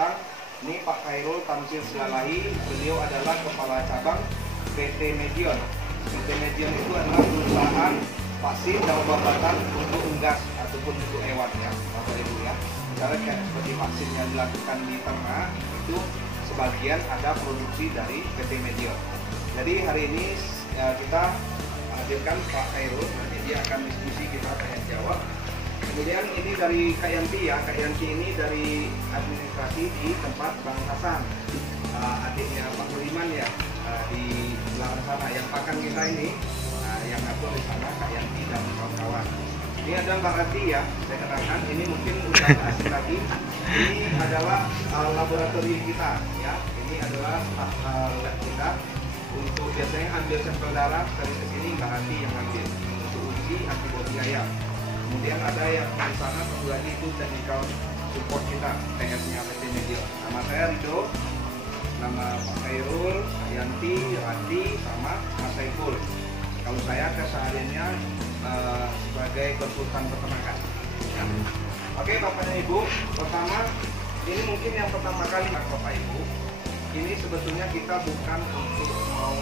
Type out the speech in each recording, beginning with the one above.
datang. Ini Pak Khairul Tamzil Silalahi, beliau adalah Kepala Cabang PT Medion. PT Medion itu adalah perusahaan vaksin dan obat-obatan untuk unggas ataupun untuk hewan ya, Bapak Ibu ya. Misalnya kayak seperti vaksin yang dilakukan di ternak itu sebagian ada produksi dari PT Medion. Jadi hari ini kita hadirkan Pak Khairul, nanti dia akan diskusi, kita tanya jawab. Kemudian ini dari Kak Yanti ya, Kak Yanti ini dari administrasi di tempat Bang Hasan, adiknya Pak Budiman ya, di belakang sana. Yang pakan kita ini, yang ngatur di sana Kak Yanti dan kawan-kawan. Ini ada Mbak Rati ya, saya kenalkan, ini mungkin udah asing lagi. Ini adalah laboratorium kita ya, ini adalah lab kita. Untuk biasanya ambil sampel darah dari sini Mbak Rati yang ambil untuk uji antibodi ayam. Kemudian ada yang di sana satu lagi itu technical support kita, TS-nya PT Medion. Nama saya Rido, nama Pak Khairul, Kak Yanti, Rati, sama Mas Saiful. Kalau saya kesehariannya sebagai konsultan peternakan. Ya. Oke Bapak dan Ibu, pertama ini mungkin yang pertama kali Bapak Ibu, ini sebetulnya kita bukan untuk mau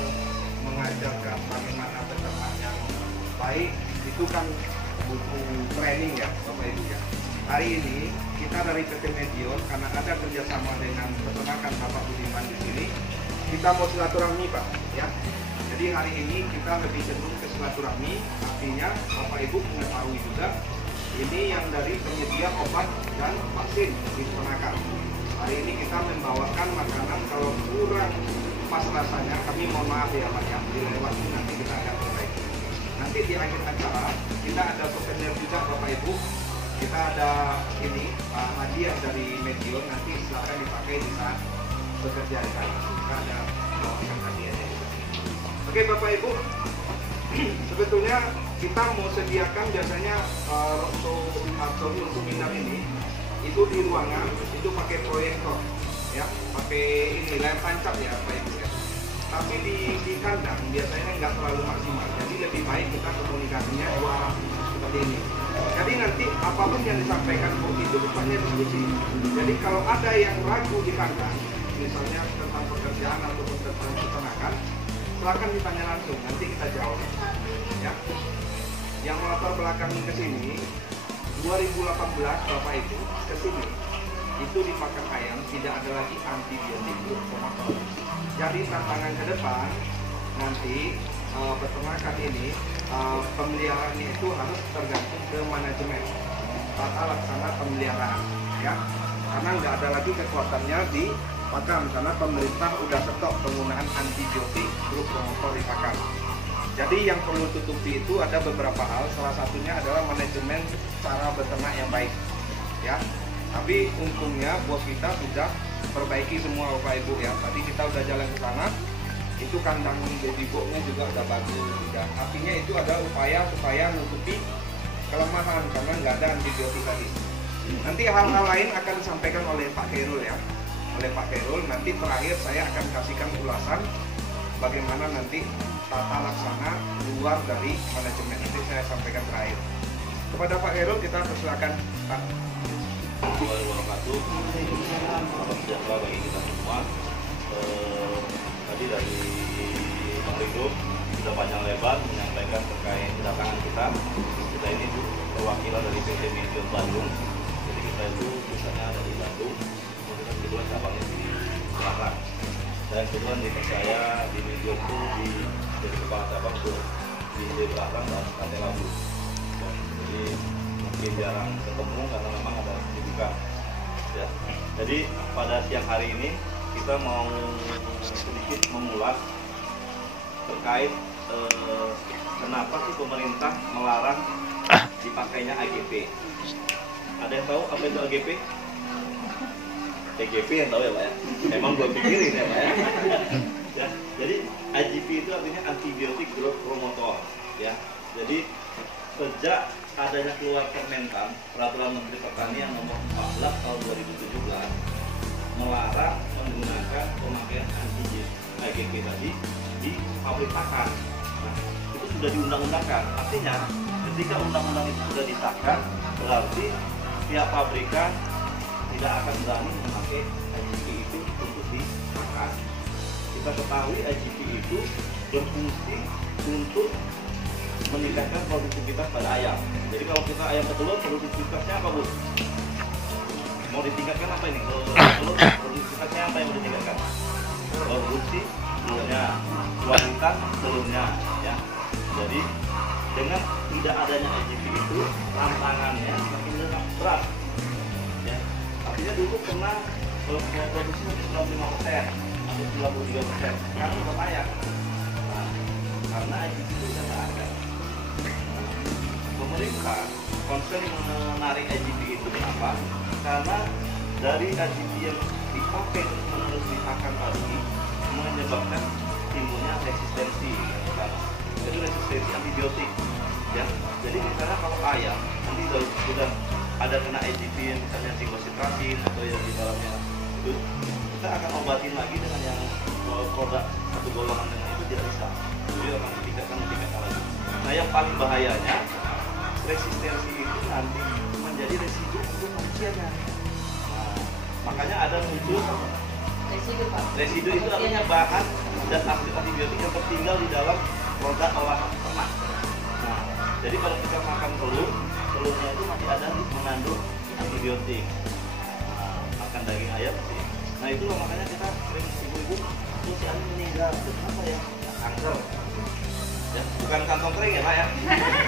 mengajarkan bagaimana peternak yang baik, itu kan butuh training ya Bapak Ibu ya. Hari ini kita dari PT Medion karena ada kerjasama dengan peternakan Bapak Budiman di sini, kita mau silaturahmi Pak ya. Jadi hari ini kita lebih cenderung ke silaturahmi, artinya Bapak Ibu mengetahui juga ini yang dari penyedia obat dan vaksin di peternakan. Hari ini kita membawakan makanan, kalau kurang pas rasanya kami mohon maaf ya Pak ya, dilewati nanti kita akan perbaiki. Nanti di akhir acara kita ada souvenir juga Bapak Ibu. Kita ada ini hadiah dari Medion, nanti silakan dipakai di saat bekerja di sana. Kita ada bawakan hadiahnya juga. Oke Bapak Ibu, sebetulnya kita mau sediakan biasanya untuk seminar ini itu di ruangan itu pakai proyektor ya, pakai ini layar tancap ya Bapak Ibu ya. Tapi di kandang biasanya nggak terlalu maksimal, jadi lebih baik kita komunikasinya dua arah seperti ini. Jadi nanti apapun yang disampaikan itu rupanya diskusi. Jadi kalau ada yang ragu di kandang, misalnya tentang pekerjaan ataupun tentang peternakan, silakan ditanya langsung, nanti kita jawab. Ya. Yang melatar belakangi ke sini, 2018 Bapak Ibu ke sini, itu di pakan ayam tidak ada lagi antibiotik untuk promotor. Jadi tantangan ke depan nanti peternakan ini pemeliharaannya itu harus tergantung ke manajemen tata laksana pemeliharaan ya, karena nggak ada lagi kekuatannya di pakan karena pemerintah udah stop penggunaan antibiotik grup promotor di pakan. Jadi yang perlu tutupi itu ada beberapa hal, salah satunya adalah manajemen cara beternak yang baik ya. Tapi untungnya bos kita sudah perbaiki semua Bapak Ibu ya. Tadi kita udah jalan ke sana, itu kandang baby goatnya juga udah bagus juga. Artinya itu ada upaya supaya menutupi kelemahan karena nggak ada antibiotik lagi. Nanti hal-hal lain akan disampaikan oleh Pak Khairul ya, oleh Pak Khairul. Nanti terakhir saya akan kasihkan ulasan bagaimana nanti tata laksana luar dari manajemen. Nanti saya sampaikan terakhir. Kepada Pak Khairul kita persilakan Pak. Wabarakatuh. Salam sejahtera bagi kita semua. Tadi dari Bang Rido sudah panjang lebar menyampaikan terkait kedatangan kita. Kita ini perwakilan dari PT Medion Bandung. Jadi kita itu pusatnya ada di Bandung, kemudian kebetulan cabangnya di Semarang. Dan kebetulan dipercaya di Medion itu jadi kepala cabang untuk di Belakang dan Kate Labu. Jadi mungkin jarang ketemu karena memang ada kesibukan ya. Jadi pada siang hari ini kita mau sedikit mengulas terkait kenapa sih pemerintah melarang dipakainya AGP. Ada yang tahu apa itu AGP? AGP yang tahu ya Pak ya? Emang belum pikirin ya Pak ya? Ya, jadi AGP itu artinya antibiotik growth promoter ya. Jadi sejak adanya keluar Permentan Peraturan Menteri Pertanian nomor 14 tahun 2017 melarang menggunakan pemakaian AGP tadi di pabrik pakan. Nah, itu sudah diundang-undangkan. Artinya ketika undang-undang itu sudah disahkan, berarti pihak pabrikan tidak akan berani memakai IGP itu untuk dimakan. Kita ketahui IGP itu berfungsi untuk meningkatkan produktivitas pada ayam. Jadi kalau kita ayam petelur, produktivitasnya apa, Bu? Mau ditingkatkan apa ini? Kalau telur, produktivitasnya apa yang mau ditingkatkan? Produksi telurnya, kualitas telurnya, ya. Jadi dengan tidak adanya IGP itu tantangannya makin berat, ya. Artinya dulu pernah produksi 95% atau 93%, sekarang udah layak. Nah, karena IGP itu sudah tidak ada. Pemerintah concern menarik IGP itu kenapa? Karena dari IGP yang dipakai menerus dipakan tadi menyebabkan timbulnya resistensi yang pertama. Itu resistensi antibiotik, ya. Jadi misalnya kalau ayam nanti sudah ada kena IGP yang misalnya siklositrasin atau yang di dalamnya itu, kita akan obatin lagi dengan yang produk satu golongan dengan itu tidak bisa. Jadi akan ditingkatkan lagi. Nah yang paling bahayanya resistensi itu nanti menjadi residu untuk manusianya. Nah, makanya ada muncul residu itu artinya bahan dan aktif antibiotik yang tertinggal di dalam produk olahan ternak. Nah, jadi kalau kita makan telurnya itu masih ada mengandung antibiotik. Nah, makan daging ayam sih. Nah itulah makanya kita sering ibu-ibu tuh si ayam meninggal. Kenapa ya? Kanker. Ya, bukan kantong kering ya Pak ya.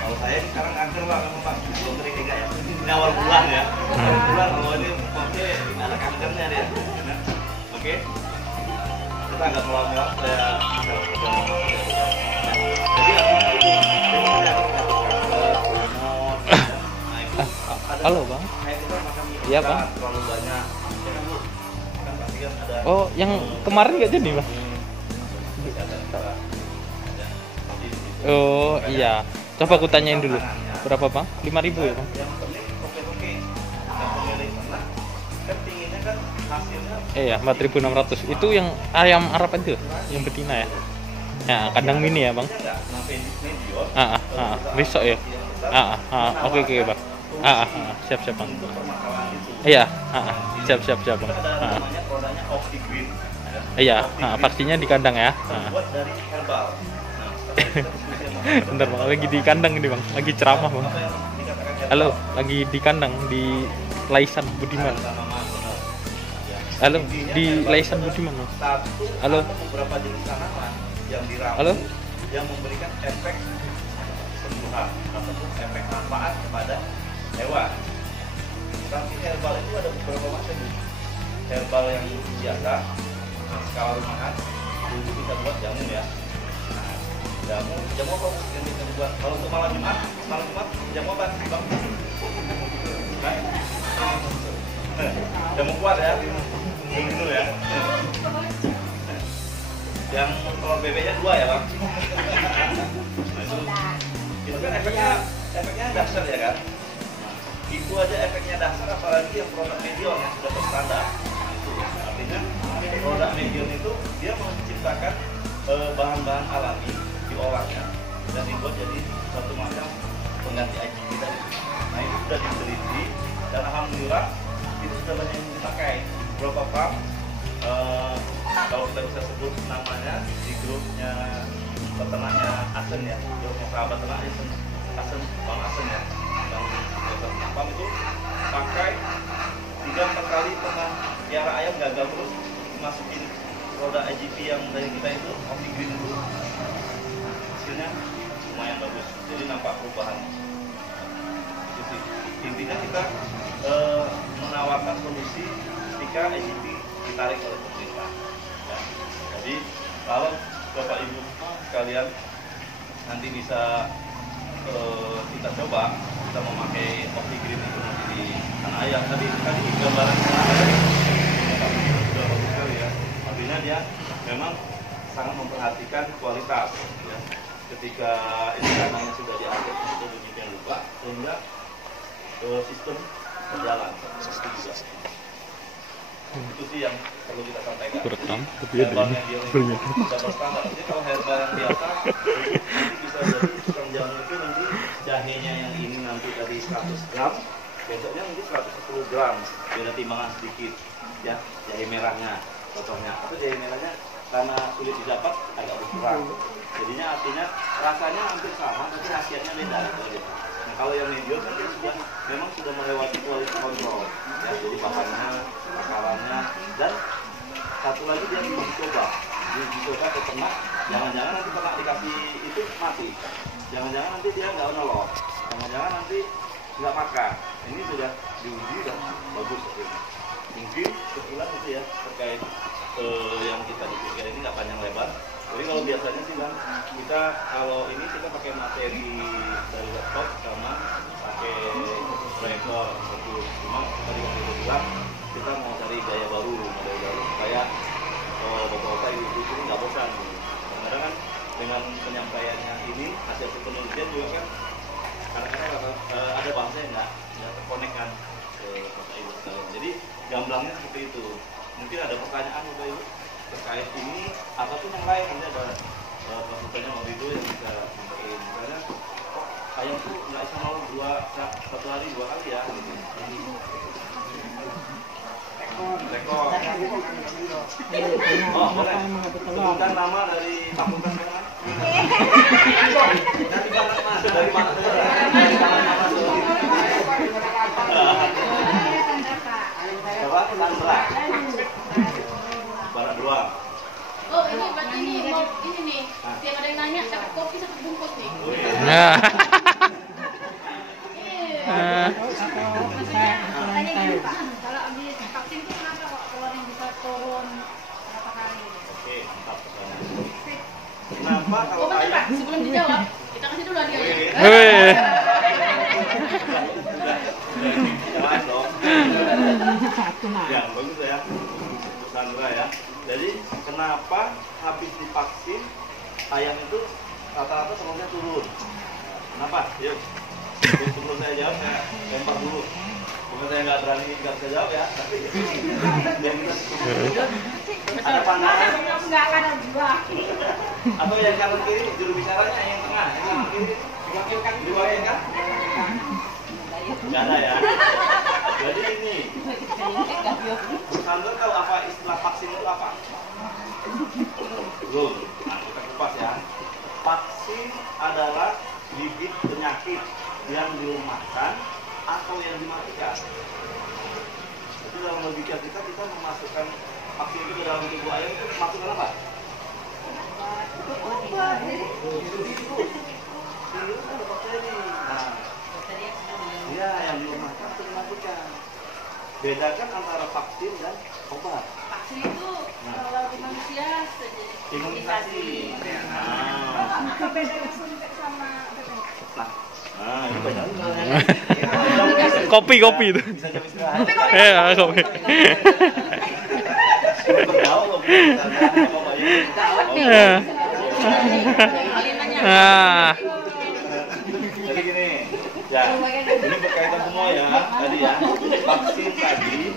Kalau saya sekarang kanker Pak, memang Pak. Kantong kering juga ya. Ini awal bulan ya. Awal bulan kalau ini oke ada kankernya dia. Oke. Kita agak mewah-mewah saya. Jadi halo Bang. Iya Bang. Terlalu banyak. Ya kan Bu. Kan pasti kan ada. Oh, yang kemarin nggak jadi Bang? Oh iya, coba aku tanyain dulu. Berapa Bang? 5.000 ya Bang? Yang penting oke-oke. Yang pemilik ternak kan pinginnya kan hasilnya. Iya, 4.600. Itu yang ayam Arab itu, yang betina ya? Ya, kandang mini ya Bang? Besok ya? Oke Bang. Siap Bang. Iya, siap Bang. Namanya produknya OptiGreen. Iya, vaksinnya di kandang ya. Terbuat dari herbal. Bentar Bang, lagi di kandang ini Bang, lagi ceramah Bang. Halo, lagi di kandang di Laisan Budiman. Halo, di Laisan Budiman Bang. Halo. Beberapa jenis tanaman yang diramu Halo. yang memberikan efek kesembuhan ataupun efek manfaat kepada hewan. Tapi herbal itu ada beberapa macam. Herbal yang biasa, skala rumahan, dulu kita buat jamu ya. Jamu apa yang bisa dibuat? Kalau untuk malam Jumat jamu apa Bang? Jamu kuat ya, dulu ya. Yang telur bebeknya 2 ya Bang? Itu kan efeknya dasar ya kan? Itu aja efeknya dasar, apalagi yang produk medion yang sudah berstandar. Itu artinya produk medion itu dia menciptakan bahan-bahan alami, diolahnya dan dibuat jadi satu macam pengganti IGP tadi. Nah itu sudah diteliti dan alhamdulillah itu sudah banyak yang dipakai. Beberapa farm kalau kita bisa sebut namanya di grupnya peternaknya Asen ya, grupnya sahabat ternak Asen, Bang Asen ya, yang farm itu pakai 3-4 kali pernah piara ayam gagal terus masukin produk IGP yang dari kita itu OptiGreen dulu, hasilnya lumayan bagus, jadi nampak perubahan. Itu sih intinya kita menawarkan solusi ketika IGP ditarik oleh pemerintah ya. Jadi kalau Bapak Ibu sekalian nanti bisa kita coba kita memakai OptiGreen itu nanti di tanah ayam. Tadi gambaran tanah ayam sudah bagus sekali ya. Artinya dia memang sangat memperhatikan kualitas ya. Ketika ini tanahnya sudah diangkat untuk sedemikian rupa sehingga sistem berjalan seperti juga. Itu sih yang perlu kita sampaikan. Herbal yang dia sudah berstandar. Jadi kalau herbal yang biasa nanti bisa jadi tukang jamu itu nanti jahenya yang ini nanti tadi 100 gram, besoknya mungkin 100 40 gram, beda timbangan sedikit ya. Jahe merahnya contohnya, atau jahe merahnya karena sulit didapat agak berkurang, jadinya artinya rasanya hampir sama tapi khasiatnya beda gitu aja. Nah kalau yang medium kan dia memang sudah melewati quality control ya, jadi bahannya, takarannya, dan satu lagi dia dicoba ke ternak, jangan-jangan nanti ternak dikasih itu mati, jangan-jangan nanti dia nggak nolok, jangan-jangan nanti nggak makan. Ini sudah diuji dan bagus seperti ini. Mungkin sekilas itu ya terkait yang kita diskusikan ini nggak panjang lebar. Jadi kalau biasanya sih kan kita kalau ini kita pakai materi dari laptop sama pakai proyektor bagus. Cuma tadi waktu itu bilang kita mau cari gaya baru, model baru supaya bapak-bapak ibu ini nggak bosan. Kadang-kadang kan dengan penyampaiannya ini hasil penelitian juga kan kadang-kadang ada bahasa yang nggak terkonek kan ke bapak ibu sekalian. Jadi gamblangnya seperti itu. Mungkin ada pertanyaan bapak ibu terkait ini ataupun yang lain, nanti ada konsultannya waktu itu yang bisa sampaikan. Misalnya kok ayam tuh nggak bisa nolong satu hari 2 kali ya gitu. Rekor. Oh boleh. Sebutkan nama dari fakultas yang mana? Dari mana? Bapak Sandra. Barat Dua. Oh ini berarti ini mau ini nih. Tiap ada yang nanya dapat kopi 1 bungkus nih. Nah. Maksudnya tanya gini Pak, kalau habis vaksin itu kenapa kok keluarnya bisa turun berapa kali? Oke, mantap pertanyaan. Kenapa kalau Oh betul Pak, ayam? sebelum dijawab kita kasih dulu hadiahnya. Wih. Jangan dong. Ya, bagus ya. Sandra ya. Jadi kenapa habis divaksin ayam itu rata-rata telurnya turun? Kenapa? Yuk. Sebelum saya jawab, saya lempar dulu. Mungkin saya nggak bisa jawab ya. Tapi ada pandangan. Enggak ada dua. Atau yang kanan kiri juru bicaranya yang tengah, yang kanan kiri diwakilkan kan? Nggak ada ya. Jadi ini, Sandra tahu apa istilah vaksin itu apa? Belum. Nah, kita kupas ya. Vaksin adalah bibit penyakit yang dilemahkan atau yang dimatikan. Jadi dalam logika kita memasukkan vaksin itu ke dalam tubuh ayam itu masukkan apa? Virus atau bakteri. Nah, ya yang dilemahkan atau dimatikan. Bedakan antara vaksin dan obat. Vaksin itu kalau di manusia Imunisasi. apa bedanya suntik sama PPK? Nah, itu banyak. Kopi itu. Bisa jam istirahat. Ya, kopi. Nah. Jadi gini, ya, ini berkaitan semua ya, tadi ya, vaksin tadi,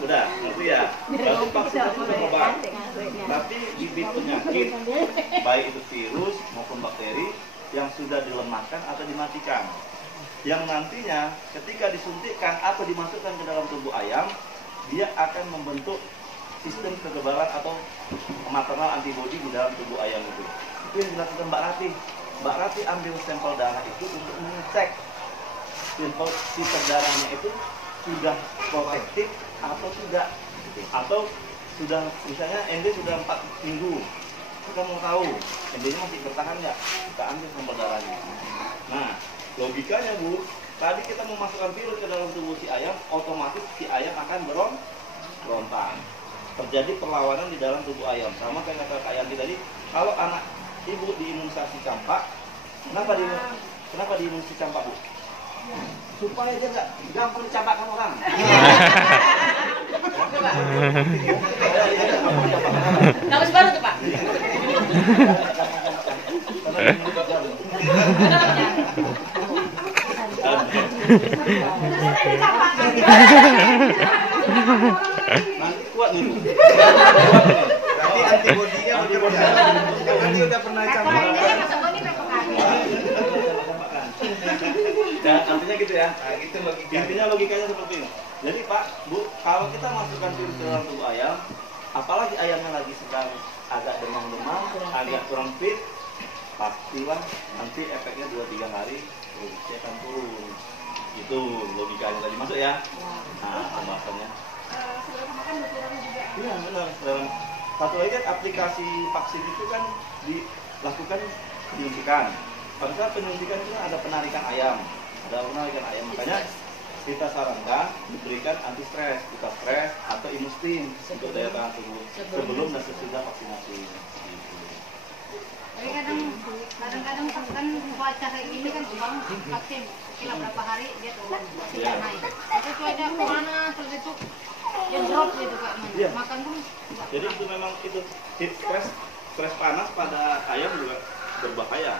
udah, ngerti ya? Berarti vaksin tadi sudah obat, tapi bibit penyakit, baik itu virus maupun bakteri, yang sudah dilemahkan atau dimatikan, yang nantinya ketika disuntikkan atau dimasukkan ke dalam tubuh ayam, dia akan membentuk sistem kekebalan atau maternal antibodi di dalam tubuh ayam itu. Itu yang dilakukan Mbak Rati. Mbak Rati ambil sampel darah itu untuk mengecek sistem darahnya itu sudah protektif atau tidak, atau sudah misalnya ND sudah 4 minggu. Kita mau tahu ND-nya masih bertahan nggak? Kita ambil sampel darahnya. Nah, logikanya Bu, tadi kita memasukkan virus ke dalam tubuh si ayam, otomatis si ayam akan berontak. Terjadi perlawanan di dalam tubuh ayam. Sama kayak kata ayam tadi, kalau anak ibu diimunisasi campak, kenapa diimunisasi campak Bu? Supaya dia nggak gampang dicampakkan orang. Kamus baru tuh Pak. Nanti kuat nih Bu. Berarti antibodinya bekerja. Berarti udah pernah campak. Kalau ini masuk ini PPK. Dan artinya gitu ya. Nah, gitu logikanya. Intinya logikanya seperti ini. Jadi Pak, Bu, kalau kita masukkan virus ke dalam tubuh ayam, apalagi ayamnya lagi sedang agak demam-demam, agak kurang fit, pastilah nanti efeknya 2-3 hari produksi akan turun. Itu logikanya tadi masuk ya. Nah, pembahasannya. Sebelum makan disiram juga. Iya benar. Dan satu lagi kan aplikasi vaksin itu kan dilakukan penyuntikan. Pada saat penyuntikan itu kan ada penarikan ayam, makanya kita sarankan diberikan anti stres, kita stres atau imustin untuk daya tahan tubuh sebelum dan sesudah vaksinasi. Gitu. Tapi kadang-kadang kan cuaca kayak gini kan bang vaksin kira berapa hari dia turun tidak naik. Itu cuaca panas terus itu dia drop gitu kayak mana. Iya. Makan pun Jadi itu memang itu heat stres panas pada ayam juga berbahaya.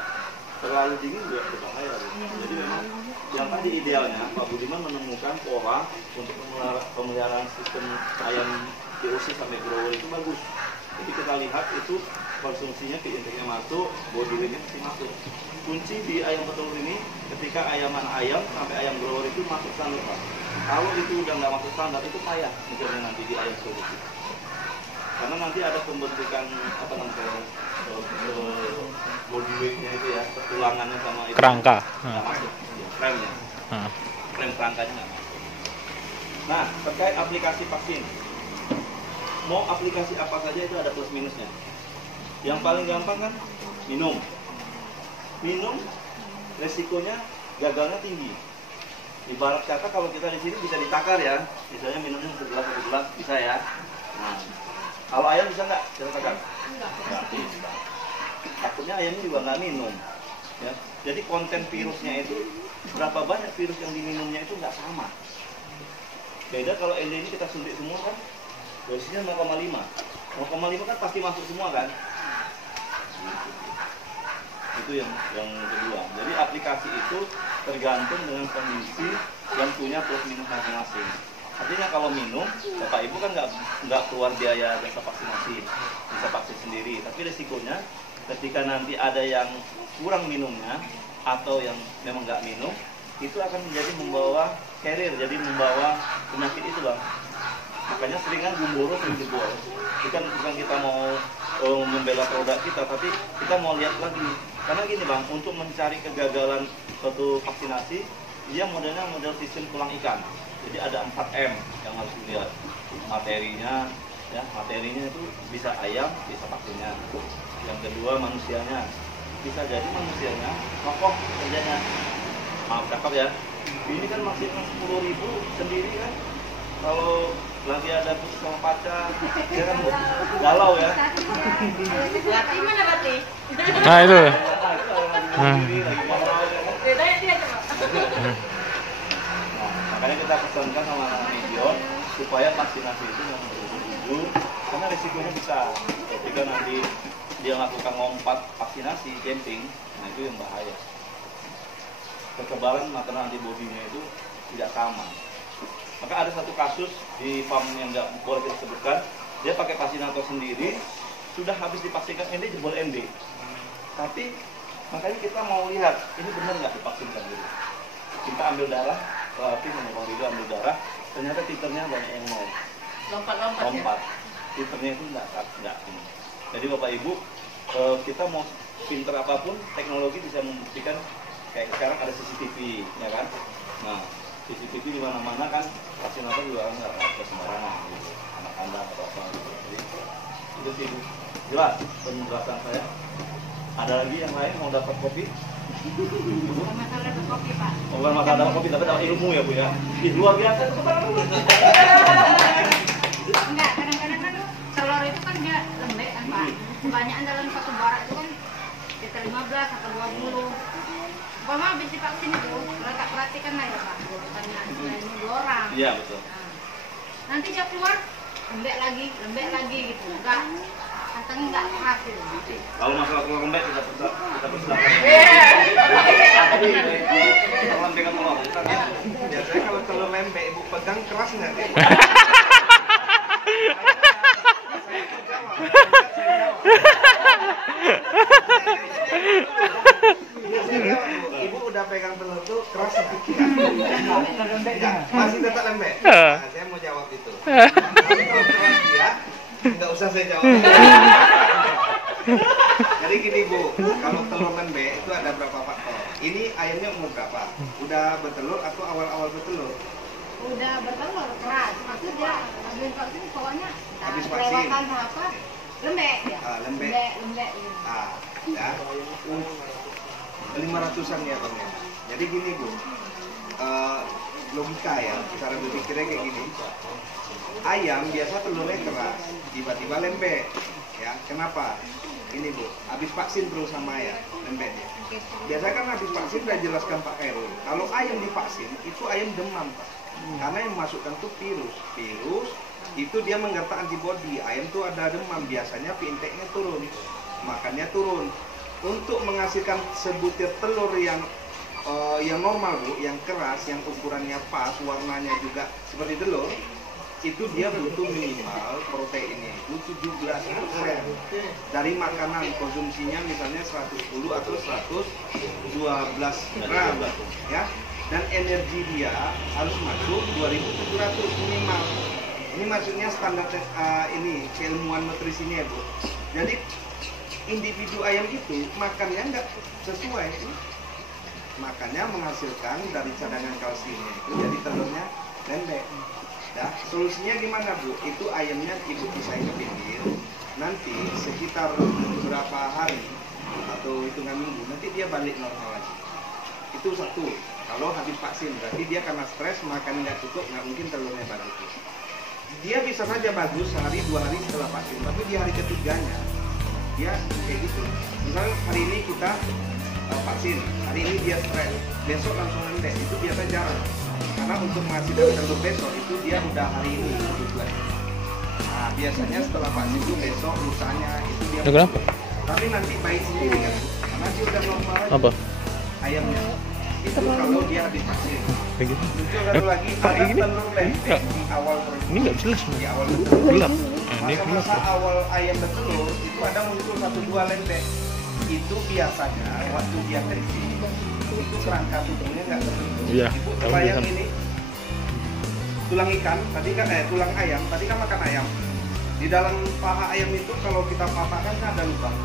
Terlalu dingin juga berbahaya. Jadi memang yang tadi idealnya Pak Budiman menemukan pola untuk pemeliharaan sistem ayam DOC sampai grower itu bagus. Jadi kita lihat itu konsumsinya ke inteknya masuk, body weight-nya masih masuk. Kunci di ayam petelur ini ketika ayam sampai ayam grower itu masuk standar Pak. Kalau itu udah nggak masuk standar itu payah misalnya nanti di ayam produksi. Karena nanti ada pembentukan apa namanya body weight-nya itu ya, tulangannya sama itu Kerangka. nggak masuk, ya, frame-nya, frame kerangkanya nggak masuk. Nah, terkait aplikasi vaksin, mau aplikasi apa saja itu ada plus minusnya. Yang paling gampang kan minum, resikonya gagalnya tinggi. Ibarat kata kalau kita di sini bisa ditakar ya, misalnya minumnya satu gelas bisa ya. Nah, kalau ayam bisa nggak kita takar? Nggak bisa. Takutnya ayamnya juga nggak minum. Ya. Jadi konten virusnya itu berapa banyak virus yang diminumnya itu nggak sama. Beda kalau ND ini kita suntik semua kan, dosisnya 0,5. 0,5 kan pasti masuk semua kan. Itu yang kedua. Jadi aplikasi itu tergantung dengan kondisi yang punya plus minus masing-masing. Artinya kalau minum, Bapak Ibu kan nggak keluar biaya jasa vaksinasi, bisa vaksin sendiri. Tapi risikonya ketika nanti ada yang kurang minumnya atau yang memang nggak minum, itu akan menjadi membawa carrier, jadi membawa penyakit itu bang. Makanya seringan gumboro sering jebol. Bukan kita mau membela produk kita, tapi kita mau lihat lagi. Karena gini bang, untuk mencari kegagalan suatu vaksinasi, dia modelnya model sistem tulang ikan. Jadi ada 4M yang harus dilihat. Materinya itu bisa ayam, bisa vaksinnya. Yang kedua manusianya, bisa jadi manusianya kokoh kerjanya. Maaf cakap ya. Ini kan maksimal 10.000 sendiri kan. Kalau lagi ada putus sama pacar, dia kan galau ya. gimana berarti? Nah itu. Bedanya dia coba. Makanya kita pesankan sama Medion supaya vaksinasi itu yang jujur, karena risikonya besar. Ketika nanti dia lakukan lompat vaksinasi, camping, nah itu yang bahaya. Kekebalan makanan antibodinya itu tidak sama. Maka ada satu kasus di farm yang nggak boleh kita sebutkan, dia pakai vaksinator sendiri, sudah habis divaksinkan ND, jebol ND. Tapi makanya kita mau lihat, ini benar nggak divaksinkan dulu. Kita ambil darah, tim menolak dulu ambil darah, ternyata titernya banyak yang mau lompat. Titernya itu nggak ini. Jadi Bapak Ibu, kita mau pinter apapun, teknologi bisa membuktikan. Kayak sekarang ada CCTV, ya kan? Nah, CCTV di mana-mana kan, vaksinator juga nggak ada sembarangan, gitu. Anak-anak atau apa gitu. Jadi, itu sih jelas penjelasan saya. Ada lagi yang lain mau dapat kopi? Bukan masalah dapat kopi pak. Bukan masalah dapat kopi, tapi dapat ilmu ya bu ya. Ih, luar biasa itu Enggak, kadang-kadang kan telur itu kan dia lembek kan pak. Kebanyakan dalam satu barak itu kan sekitar 15 atau 20. Umpama habis divaksin itu, letak perhatikan lah ya pak. Bukannya ini 2 orang. Iya betul. Nah, nanti dia keluar lembek lagi gitu. Enggak, katanya enggak keras gitu. Kalau masalah telur lembek kita persilakan. Telur lembek atau telur? Biasanya kalau telur lembek ibu pegang keras nggak? Ibu udah pegang telur tuh keras sedikit. nggak usah saya jawab. Jadi gini Bu, kalau telur lembek itu ada berapa faktor. Ini ayamnya umur berapa? Udah bertelur atau awal-awal bertelur? Udah bertelur keras, maksudnya dia habis vaksin pokoknya Habis vaksin. kelewatan apa lembek ya. Lembek. Lembek gitu. Ya. 500-an ya Bang. Jadi gini Bu, logika ya, cara berpikirnya kayak gini. Ayam biasa telurnya keras, tiba-tiba lembek. Ya, kenapa? Ini Bu, habis vaksin terus sama ayam, lembek dia. Biasanya kan habis vaksin udah jelaskan Pak Khairul. Kalau ayam divaksin, itu ayam demam Pak. Karena yang masukkan tuh virus. Virus itu dia menggertak antibodi. Ayam tuh ada demam, biasanya inteknya turun, makannya turun. Untuk menghasilkan sebutir telur yang normal Bu, yang keras, yang ukurannya pas, warnanya juga seperti telur, itu dia butuh minimal proteinnya itu 17% dari makanan konsumsinya, misalnya 110 atau 112 gram ya, dan energi dia harus masuk 2700 minimal. Ini maksudnya standar ini keilmuan nutrisinya Bu. Jadi individu ayam itu makannya nggak sesuai, makannya menghasilkan dari cadangan kalsiumnya itu jadi telurnya lembek. Nah, solusinya gimana Bu? Itu ayamnya ibu pisahin ke pinggir. Nanti sekitar beberapa hari atau hitungan minggu nanti dia balik normal lagi. Itu satu. Kalau habis vaksin berarti dia karena stres makan nggak cukup, nggak mungkin telurnya balik. Dia bisa saja bagus sehari 2 hari setelah vaksin, tapi di hari ketiganya dia kayak gitu. Misalnya hari ini kita vaksin, hari ini dia stres, besok langsung lembek. Itu biasa jarang. Karena untuk menghasilkan telur besok itu dia udah hari ini tujuan. Nah biasanya setelah vaksin itu besok lusanya itu dia. Kenapa? Tapi nanti baik sendiri kan, karena dia udah normal lagi. Apa? Ayamnya itu kalau dia habis vaksin. Kayak gitu. Muncul satu lagi Pak, ada ini telur lembek di awal Ini nggak jelas. di awal bertelur. Gelap. Nah, ini gelap. Masa-masa awal ayam bertelur itu ada muncul 1-2 lembek. Itu biasanya waktu dia kecil itu kerangka tubuhnya nggak terbentuk. Iya, Ibu tahu bayang kan. ini tulang ikan tadi kan tulang ayam tadi kan makan ayam. Di dalam paha ayam itu kalau kita patahkan kan ada lubang,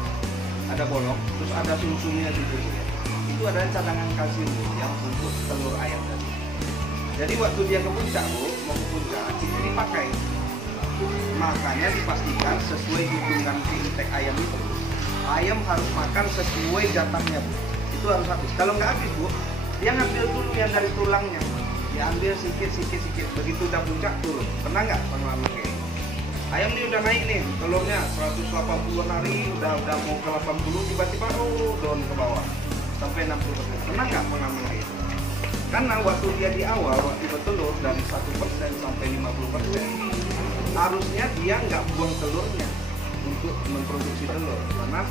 ada bolong, terus ada sumsumnya di situ ya. Itu adalah cadangan kalsium yang untuk telur ayam tadi. Jadi waktu dia ke puncak Bu, mau ke puncak itu dipakai. Makanya dipastikan sesuai hitungan intake ayam itu. Ayam harus makan sesuai jatahnya Bu. Itu harus habis. Kalau nggak habis Bu, dia ngambil dulu yang dari tulangnya. Diambil sedikit. Begitu udah puncak turun. Pernah nggak pengalaman kayak ini? Ayam ini udah naik nih, telurnya 180 hari, udah mau ke 80, tiba-tiba down ke bawah sampai 60%. Pernah nggak pengalaman kayak itu? Karena waktu dia di awal, waktu bertelur dari 1% sampai 50%, harusnya dia nggak buang telurnya untuk memproduksi telur, karena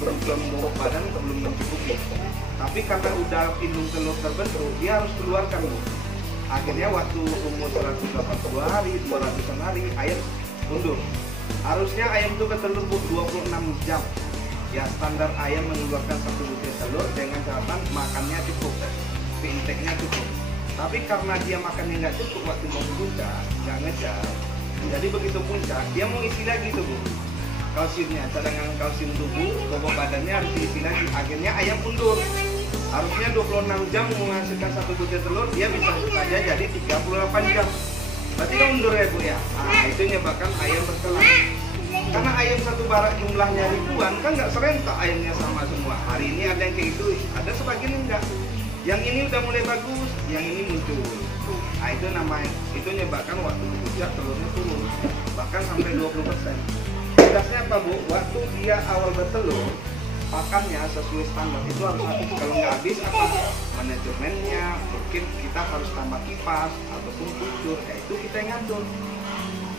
kebutuhan bobot badan belum mencukupi. Tapi karena udah indung telur terbentuk, dia harus keluarkan Bu. Akhirnya waktu umur 180 hari, 200-an hari, ayam mundur. Harusnya ayam itu bertelur 26 jam. Ya standar ayam mengeluarkan 1 butir telur dengan catatan makannya cukup, intake-nya cukup. Tapi karena dia makannya nggak cukup waktu mau puncak, nggak ngejar. Jadi begitu puncak, dia mau isi lagi tuh Bu. Kalsiumnya, cadangan kalsium tubuh, bobot badannya harus diisi lagi. Akhirnya ayam mundur. Harusnya 26 jam menghasilkan 1 butir telur, dia bisa saja jadi 38 jam. Berarti kan mundur ya Bu ya. Nah itu menyebabkan ayam bertelan. Karena ayam satu barak jumlahnya ribuan, kan nggak serentak ayamnya sama semua. Hari ini ada yang kayak gitu, ada sebagian yang enggak. Yang ini udah mulai bagus, yang ini muncul. Nah itu namanya, itu menyebabkan waktu puncak telurnya turun, bahkan sampai 20%. Tugasnya apa Bu? Waktu dia awal bertelur, pakannya sesuai standar itu harus habis. Kalau nggak habis apa? Manajemennya mungkin kita harus tambah kipas ataupun kusur, ya itu kita yang ngatur.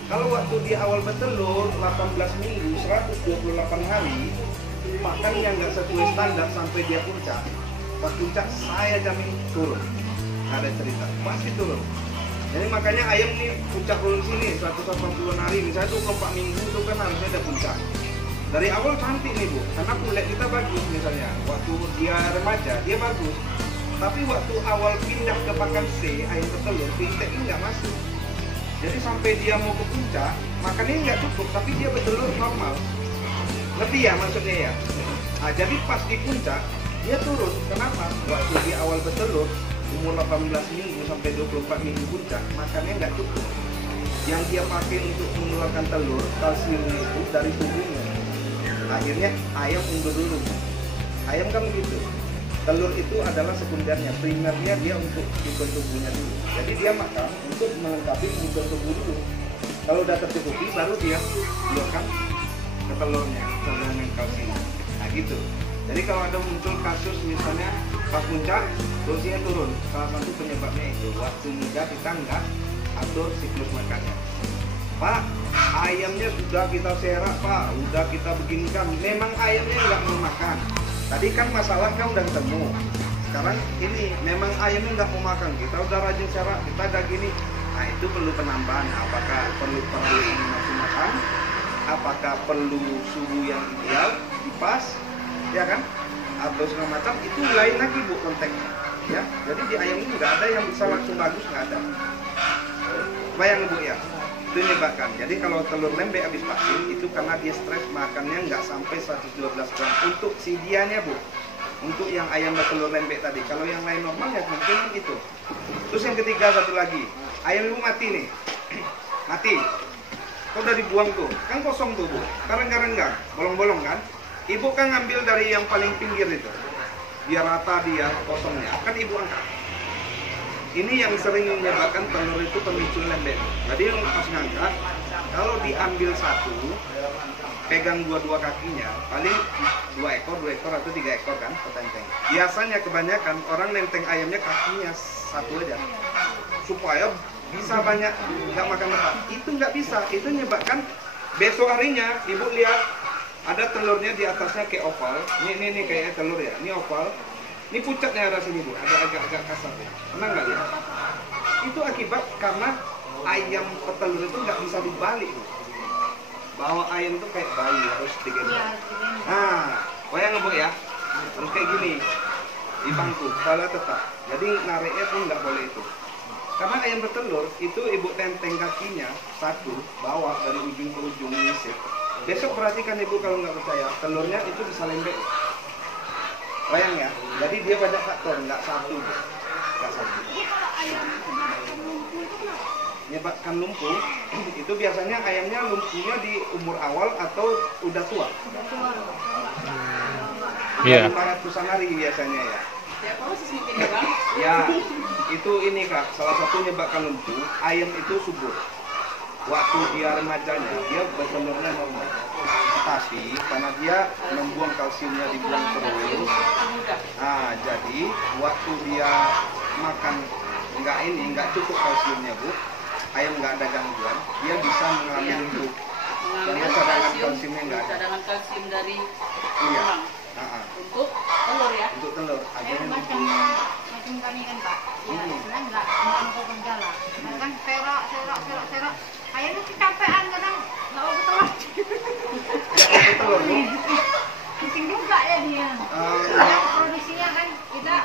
Kalau waktu dia awal bertelur 18 minggu 128 hari, pakannya nggak sesuai standar sampai dia puncak. Pas puncak saya jamin turun. Ada cerita pasti turun. Jadi makanya ayam nih puncak turun sini 180 hari, misalnya 24 minggu itu kan harusnya ada puncak. Dari awal cantik nih Bu, karena kulit kita bagus misalnya. Waktu dia remaja dia bagus. Tapi waktu awal pindah ke pakan C, ayam bertelur, intake ini nggak masuk. Jadi sampai dia mau ke puncak, makannya nggak cukup, tapi dia bertelur normal. Ngerti ya maksudnya ya? Nah, jadi pas di puncak dia turun. Kenapa? Waktu di awal bertelur umur 18 minggu sampai 24 minggu puncak, makannya nggak cukup. Yang dia pakai untuk mengeluarkan telur, kalsiumnya itu dari tubuhnya. Akhirnya ayam unggul dulu. Ayam kan begitu. Telur itu adalah sekundernya, primernya dia untuk kebutuhan tubuhnya dulu. Jadi dia makan untuk melengkapi kebutuhan tubuh dulu. Kalau udah tercukupi, baru dia keluarkan ke telurnya, kandungan kalsium. Nah gitu. Jadi kalau ada muncul kasus misalnya pas puncak, dosisnya turun. Salah satu penyebabnya itu waktu muda kita nggak atur siklus makannya. Pak, ayamnya sudah kita serak Pak, udah kita beginikan. Memang ayamnya nggak mau makan. Tadi kan masalah kan udah ketemu. Sekarang ini memang ayamnya nggak mau makan. Kita udah rajin serak, kita udah gini. Nah itu perlu penambahan. Apakah perlu nafsu makan? Apakah perlu suhu yang ideal, pas, ya kan? Atau segala macam, itu lain lagi Bu konteksnya. Ya, jadi di ayam ini nggak ada yang bisa langsung bagus, nggak ada. Bayang Bu ya, itu menyebabkan. Jadi kalau telur lembek habis vaksin itu karena dia stres makannya nggak sampai 112 gram untuk si dianya Bu. Untuk yang ayam bertelur lembek tadi. Kalau yang lain normal ya mungkin gitu. Terus yang ketiga satu lagi, ayam ibu mati nih, mati. Kok udah dibuang tuh, kan kosong tuh Bu, kareng-karenggang, bolong-bolong kan. Ibu kan ngambil dari yang paling pinggir itu, biar rata dia kosongnya, kan ibu angkat. Ini yang sering menyebabkan telur itu pemicu lembek. Jadi pas ngangkat, kalau diambil satu, pegang dua-dua kakinya, paling 2 ekor atau 3 ekor kan petenteng. Biasanya kebanyakan orang nenteng ayamnya kakinya satu aja, supaya bisa banyak nggak makan lemak. Itu nggak bisa, itu menyebabkan besok harinya ibu lihat ada telurnya di atasnya kayak oval. Ini kayak telur ya, ini oval. Ini pucatnya arah sini Bu, ada agak-agak kasar ya. Pernah nggak lihat? Itu akibat karena ayam petelur itu nggak bisa dibalik Bu. Bawa ayam itu kayak bayi, harus digendong. Nah, bayang Bu ya, harus kayak gini, di bangku, kepala tetap. Jadi nariknya pun nggak boleh itu. Karena ayam bertelur itu ibu tenteng kakinya satu bawah dari ujung ke ujung nyisir. Besok perhatikan ibu kalau nggak percaya, telurnya itu bisa lembek. Bayang ya, jadi dia banyak faktor, nggak satu, nggak satu. Menyebabkan lumpuh itu biasanya ayamnya lumpuhnya di umur awal atau udah tua. Iya. 500-an hari biasanya ya. Ya, itu ini Kak, salah satu menyebabkan lumpuh, ayam itu subur. Waktu dia remajanya, dia bertelurnya normal. Tapi karena dia membuang kalsiumnya dibuang terus, nah jadi waktu dia makan nggak cukup kalsiumnya Bu, ayam nggak ada gangguan, dia bisa mengalami lumpuh. Karena cadangan kalsiumnya nggak ada. Cadangan kalsium dari Iya. untuk telur ya. Untuk telur. Ayam macam kami kan Pak, ya sebenarnya nggak mau bergala. Kan serak. Ayamnya kecapean kadang nggak mau bertelur. Telur Bu. Pusing juga ya dia. Yang produksinya kan kita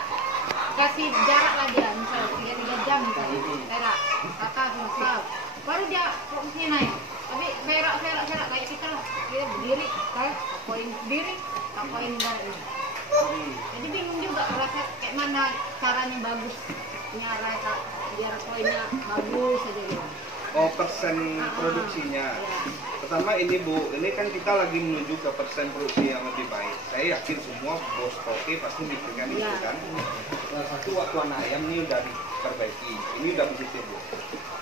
kasih jarak lah dia, misal 3 jam misalnya, serak, rata selesai. Baru dia produksinya naik. Tapi serak kayak kita berdiri, kan poin berdiri, poin dari. Jadi bingung juga rasa kayak mana caranya bagus nyara biar poinnya bagus aja gitu. Oh, persen produksinya. Pertama ini Bu, ini kan kita lagi menuju ke persen produksi yang lebih baik. Saya yakin semua bos kopi pasti mikirkan itu kan. Salah satu waktu anak ayam ini udah diperbaiki, ini udah positif Bu.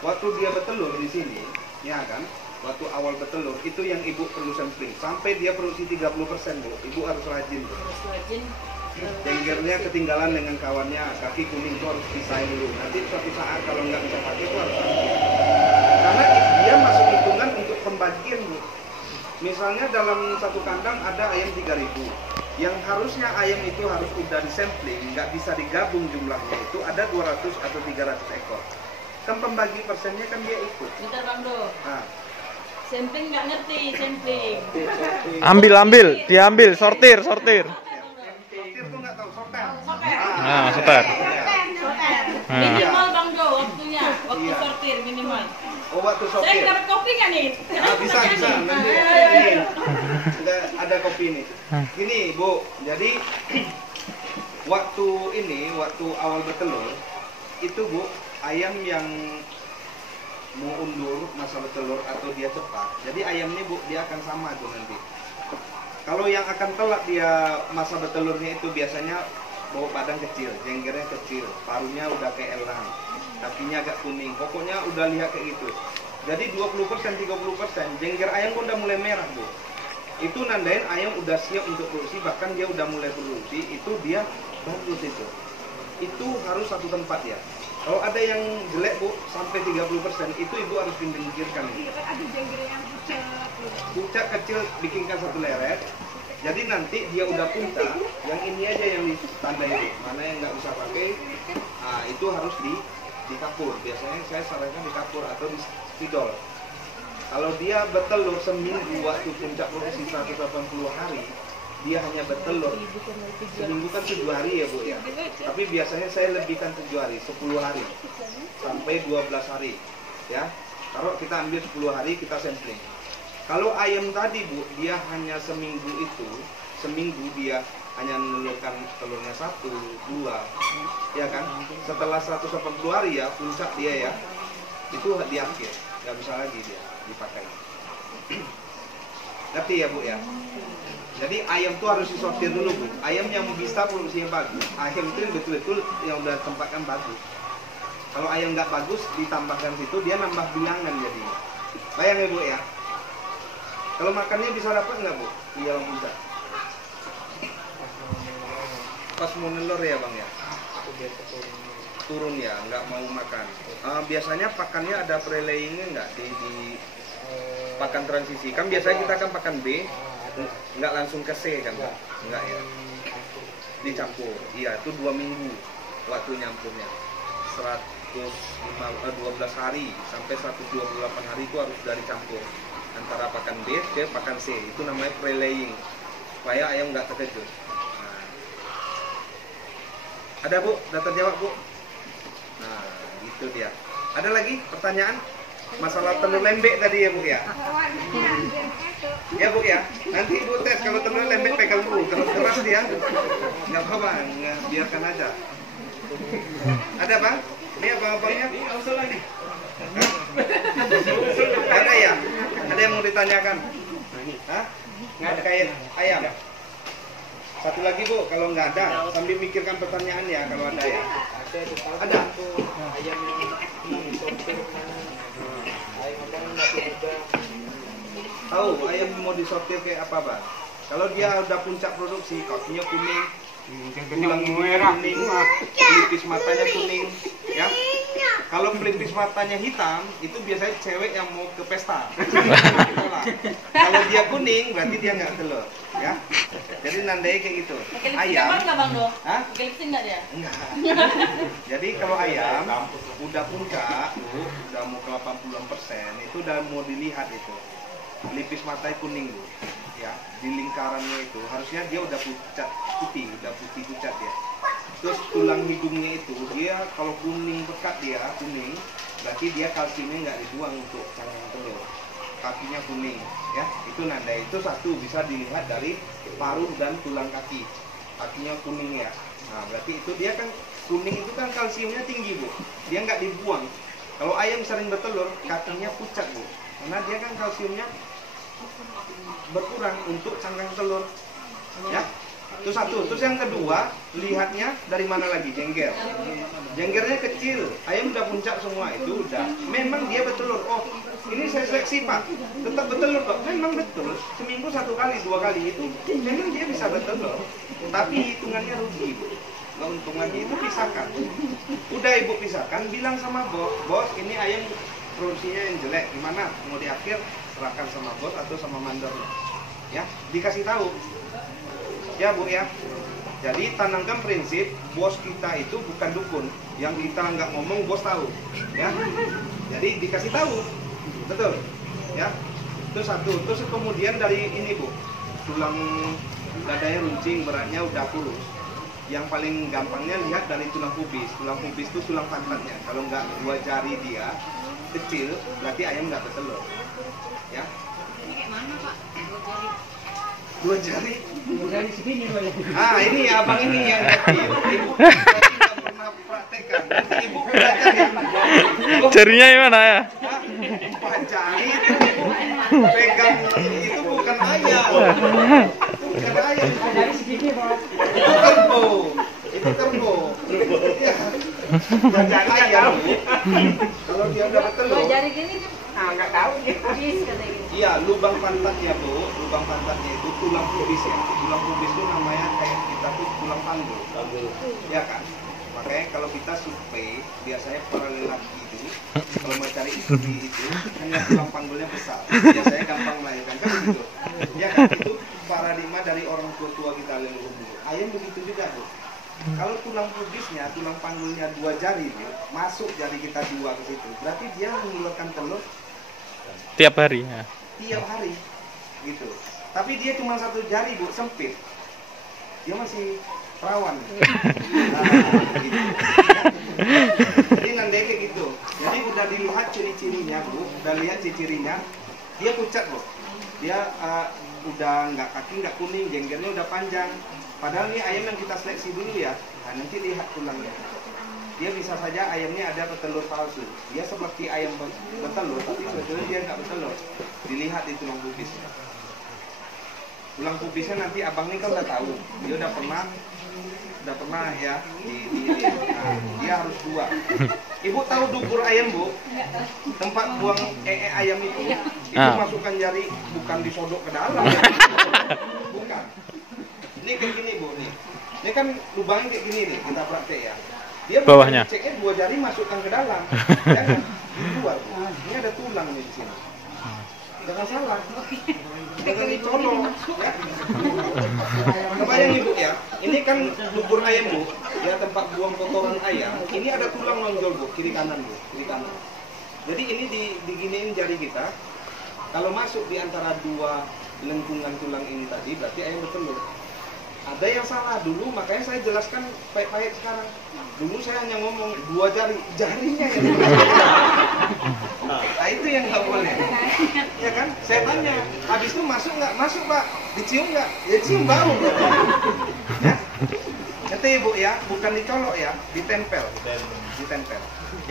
Waktu dia bertelur di sini, ya kan? Waktu awal bertelur itu yang ibu perlu sampling sampai dia produksi 30% Bu. Ibu harus rajin. Harus rajin. Jenggernya ketinggalan dengan kawannya, kaki kuning itu harus pisahin dulu. Nanti suatu saat kalau nggak bisa pakai itu harus ambil. Karena dia masuk hitungan untuk pembagian Bu. Misalnya dalam satu kandang ada ayam 3.000. Yang harusnya ayam itu harus udah disampling, nggak bisa digabung jumlahnya itu ada 200 atau 300 ekor. Kan pembagi persennya kan dia ikut. Bentar Bang Do. Nah, Sampling nggak ngerti, sampling. Ambil, diambil, sortir. sortir tuh nggak tahu, sorter. Nah, sortir. Minimal Bang Do waktunya, waktu sortir minimal. Oh, waktu Saya sopir. dapat kopi nggak nih? Bisa nanti Ayo. ini ada kopi nih. Ini Bu, jadi waktu awal bertelur itu Bu, ayam yang mau undur masa bertelur atau dia cepat, jadi ayam ini Bu dia akan sama tuh nanti. Kalau yang akan telat dia masa bertelurnya itu biasanya bawa badan kecil, jenggernya kecil, parunya udah kayak elang, kakinya agak kuning, pokoknya udah lihat kayak gitu. Jadi 20% 30% jengger ayam pun udah mulai merah Bu. Itu nandain ayam udah siap untuk produksi, bahkan dia udah mulai produksi, itu dia bagus itu. Itu harus satu tempat ya. Kalau ada yang jelek Bu, sampai 30%, itu Ibu harus pinggirkan. Ada jengger yang Puncak kecil bikinkan satu leret. Jadi nanti dia udah puncak, yang ini aja yang ditandai Bu. Mana yang nggak bisa pakai, nah itu harus di kapur. Biasanya saya sarankan di kapur atau di spidol. Kalau dia bertelur seminggu waktu puncak produksi 180 hari, dia hanya bertelur seminggu kan 7 hari ya Bu ya. Tapi biasanya saya lebihkan 7 hari, 10 hari sampai 12 hari ya. Kalau kita ambil 10 hari kita sampling. Kalau ayam tadi Bu, dia hanya seminggu dia hanya menelurkan telurnya 1, 2 ya kan. Setelah 180 hari ya puncak dia ya, itu di akhir, nggak bisa lagi dia dipakai. Ngerti ya Bu ya? Jadi ayam tuh harus disortir dulu Bu. Ayam yang bisa produksinya bagus, ayam itu yang betul-betul yang udah tempatkan bagus. Kalau ayam nggak bagus ditambahkan situ, dia nambah bilangan jadinya. Bayang ya Bu ya. Kalau makannya bisa dapat nggak Bu di dalam puncak? Pas mau nelur ya Bang ya? Turun ya, nggak mau makan. Biasanya pakannya ada prelayingnya nggak di pakan transisi? Kan biasanya kita kan pakan B, nggak langsung ke C kan? Nggak ya? Dicampur. Iya, itu 2 minggu waktu nyampurnya. 12 hari sampai 128 hari itu harus dari campur antara pakan B ke pakan C. Itu namanya prelaying, supaya ayam nggak terkejut. Nah. Ada Bu? Udah terjawab Bu? Nah, gitu dia. Ada lagi pertanyaan? Masalah telur lembek tadi ya Bu ya? Ya Bu ya, nanti Ibu tes kalau telur lembek pegang dulu, kalau keras dia nggak apa-apa, biarkan aja. Ada Bang? Ini abang-abangnya? Ini usulan nih. Ada ya? Ada yang mau ditanyakan? Hah? Nggak ada kayak ayam? Satu lagi Bu, kalau nggak ada, sambil mikirkan pertanyaan ya kalau ada ya. Ada? Ayam yang disortir tahu ayam mau disortir kayak apa Bang? Kalau dia udah puncak produksi, kakinya kuning, tulang merah kuning, pelipis matanya kuning, ya. Kalau pelipis matanya hitam, itu biasanya cewek yang mau ke pesta. Kalau dia kuning, berarti dia nggak telur, ya. Jadi nandai kayak gitu. Ayam, nggak Bang Do? hah? Kelipsin nggak dia? Enggak. Jadi kalau ayam udah puncak, Bu, udah mau ke 80%, itu udah mau dilihat itu. Pelipis matanya kuning Bu. Ya, di lingkarannya itu harusnya dia udah pucat putih, udah putih pucat ya. Terus tulang hidungnya itu dia kalau kuning pekat dia kuning, berarti dia kalsiumnya nggak dibuang untuk cangkang telur. Kakinya kuning, ya itu nanda. Itu satu bisa dilihat dari paruh dan tulang kaki. Kakinya kuning ya. Nah berarti itu dia kan kuning itu kan kalsiumnya tinggi Bu. Dia nggak dibuang. Kalau ayam sering bertelur kakinya pucat Bu, karena dia kan kalsiumnya berkurang untuk cangkang telur, ya. Itu satu. Terus yang kedua, lihatnya dari mana lagi? Jengger. Jenggernya kecil. Ayam udah puncak semua itu udah. Memang dia bertelur. Oh, ini saya seleksi Pak. Tetap bertelur kok. Memang betul. Seminggu 1 kali, 2 kali itu memang dia bisa bertelur. Tapi hitungannya rugi. Nggak untung lagi. Itu pisahkan. Udah Ibu pisahkan. Bilang sama bos, bos ini ayam produksinya yang jelek. Gimana? Mau di akhir serahkan sama bos atau sama mandornya. Ya, dikasih tahu. Ya Bu ya. Jadi tanamkan prinsip bos kita itu bukan dukun. Yang kita nggak ngomong bos tahu. Ya. Jadi dikasih tahu. Betul. Ya. Itu satu. Terus kemudian dari ini Bu, tulang dadanya runcing, beratnya udah kurus. Yang paling gampangnya lihat dari tulang pubis. Tulang pubis itu tulang pantatnya. Kalau nggak 2 jari dia, kecil, berarti ayam nggak bertelur. Ya, Ini kayak mana Pak? dua jari. Ah, ini abang ini yang ngerti. Ibu nggak pernah praktekkan. Ibu belajar ya. Jarinya gimana ya? Hah? Empat jari itu pegang itu bukan ayam. Bukan ayam. Itu kerbau. Itu kerbau. Iya. Jari ayam. Kalau dia udah bertelur. Jari gini kan nggak tahu dia. Bis katanya gitu. Iya, lubang pantatnya Bu, lubang pantatnya itu tulang pubis ya. Tulang pubis itu namanya kayak kita tuh tulang panggul. Ya kan? Makanya kalau kita survei, biasanya para lelaki itu kalau mau cari istri itu hanya tulang panggulnya besar. Biasanya gampang melahirkan kan begitu. Ya kan? Itu paradigma dari orang tua kita leluhur dulu. Ayam begitu juga Bu. Kalau tulang pubisnya, tulang panggulnya 2 jari Bu, masuk jari kita 2 ke situ. Berarti dia mengeluarkan telur Tiap hari ya. tiap hari gitu. Tapi dia cuma 1 jari Bu, sempit. Dia masih perawan. Nah, gitu. Jadi nanti kayak gitu. Jadi udah dilihat ciri-cirinya Bu, udah lihat ciri-cirinya. Dia pucat Bu. Dia udah nggak kaki, nggak kuning, jenggernya udah panjang. Padahal ini ayam yang kita seleksi dulu ya. Nah, nanti lihat tulangnya. Dia bisa saja ayamnya ada bertelur palsu. Dia seperti ayam bertelur, tapi sebetulnya dia nggak bertelur. Dilihat di tulang pubisnya. Tulang pubisnya nanti abang ini kan udah tahu. Dia udah pernah ya nah, dia harus 2. Ibu tahu dubur ayam Bu? Tempat buang ayam itu masukkan jari bukan disodok ke dalam. Bukan. Ini kayak gini Bu nih. Ini kan lubangnya kayak gini nih, kita praktek ya. Dia Bawahnya. ceknya 2 jari masukkan ke dalam. Ya kan? Di luar. Ini ada tulang nih di sini. Jangan salah. Jangan dicolong. Ya. Kebayang Ibu ya. Ini kan dubur ayam Bu. Ya tempat buang kotoran ayam. Ini ada tulang nonjol Bu, kiri kanan Bu, kiri kanan. Jadi ini diginiin jari kita. Kalau masuk di antara 2 lengkungan tulang ini tadi, berarti ayam bertelur. Ada yang salah dulu, makanya saya jelaskan baik-baik sekarang. Dulu saya hanya ngomong 2 jari, jarinya yang nah itu yang nggak boleh. Ya kan? Saya tanya, habis itu masuk nggak? Masuk Pak. Dicium nggak? Ya cium bau. Ya. Ngerti Ibu ya? Bukan dicolok ya, ditempel. Ditempel.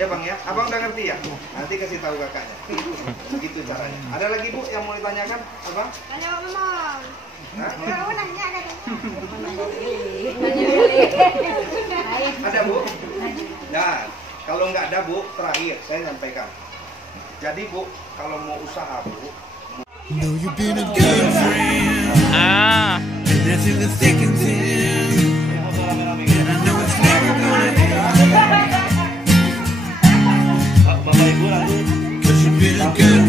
Ya Bang ya? Abang udah ngerti ya? Nanti kasih tahu kakaknya. Begitu caranya. Ada lagi Bu yang mau ditanyakan? Abang? Tanya Pak Memang. Hah? Mau nanya ada tuh. Ada Bu? Nah, kalau nggak ada Bu, terakhir saya sampaikan. Jadi Bu, kalau mau usaha Bu, Know you've been a good friend, and that's in the thick and thin. And I know it's never gonna end, Bapak Ibu nanti 'cause you've been a good